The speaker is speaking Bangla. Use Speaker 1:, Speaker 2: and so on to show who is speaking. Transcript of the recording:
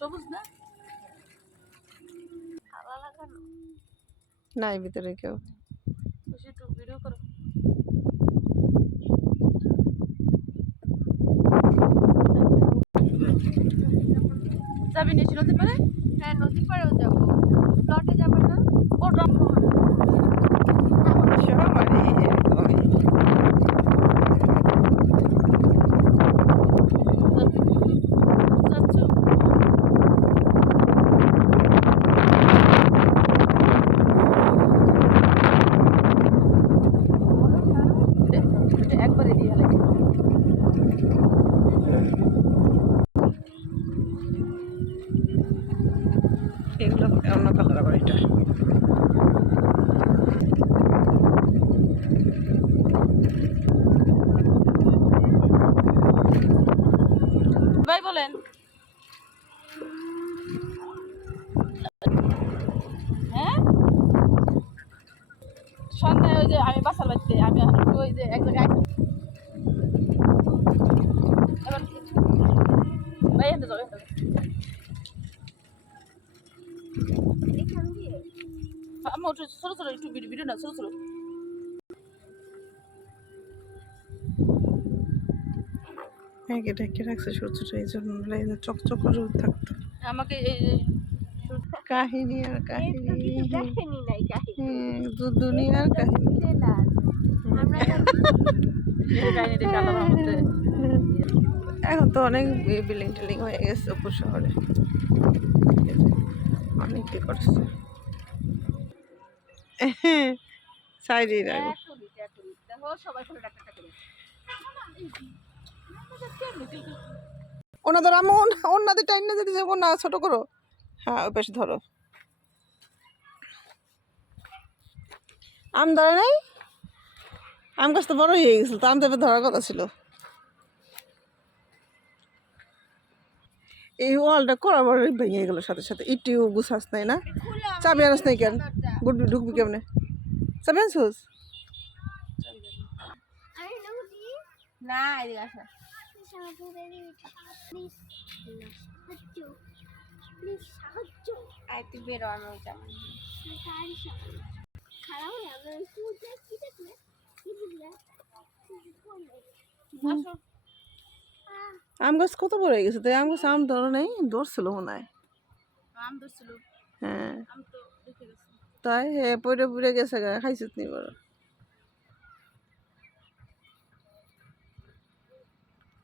Speaker 1: সবুজ না? ভালো লাগানো?
Speaker 2: নাই ভিতরে কেউ।
Speaker 1: একটু ভিডিও করো। যাবি নিয়েছিল নদী পারে
Speaker 2: এগুলো অন্য কালার আবার
Speaker 1: ভাই, বলেন। হ্যাঁ? সন্ধ্যায় ওই যে আমি বাসার বাড়িতে, আমি ওই যে এক জায়গায়। এবার ভাই এখানে যাও এখানে যাও।
Speaker 3: এখান দিয়ে
Speaker 1: আমি একটু ছোটো ছোটো একটু ভিডিও ভিডিও না ছোটো ছোটো
Speaker 2: হ্যাঁ ঢেকে রাখছে ছোট এই জন্য চকচক করে থাকতো
Speaker 1: আমাকে এই
Speaker 2: কাহিনী আর কাহিনী
Speaker 3: নাই কাহিনী
Speaker 2: দু- দুনিয়ার কাহিনী
Speaker 3: আমরা
Speaker 2: এখন তো অনেক বিল্ডিং টিল্ডিং হয়ে গেছে উপর শহরে। অনেক কি করছে? সাইডে রাখব
Speaker 3: এখনই এখনই দেখো সবাই করে ডাক্তারটা করে
Speaker 2: ওনা ধরো আমি ওনাদের টাইম না যদি যাব না ছোট করো। হ্যাঁ ওই পাশে ধরো। আম ধরে নাই? আম গাছ তো বড় হয়ে গেছিল তো আম তো ধরার কথা ছিল। এই ওয়ালটা করা বড় ভেঙে গেল সাথে সাথে। ইটিও গুছাস নাই না? চাবি আনস নাই কেন? গুডবি ঢুকবি কেমনে? চাবি আনছোস?
Speaker 3: বেরো আমি খারাপ হয়ে গেল কি দেখলে কি দেখলে
Speaker 1: আসো
Speaker 2: আম গাছ কত বড় হয়ে গেছে? তাই আম গাছ আম ধরো নেই ধরছিল মনে হয়।
Speaker 1: আম ধরছিল।
Speaker 2: হ্যাঁ। তাই হ্যাঁ পড়ে পুড়ে গেছে খাইছিস নি বড়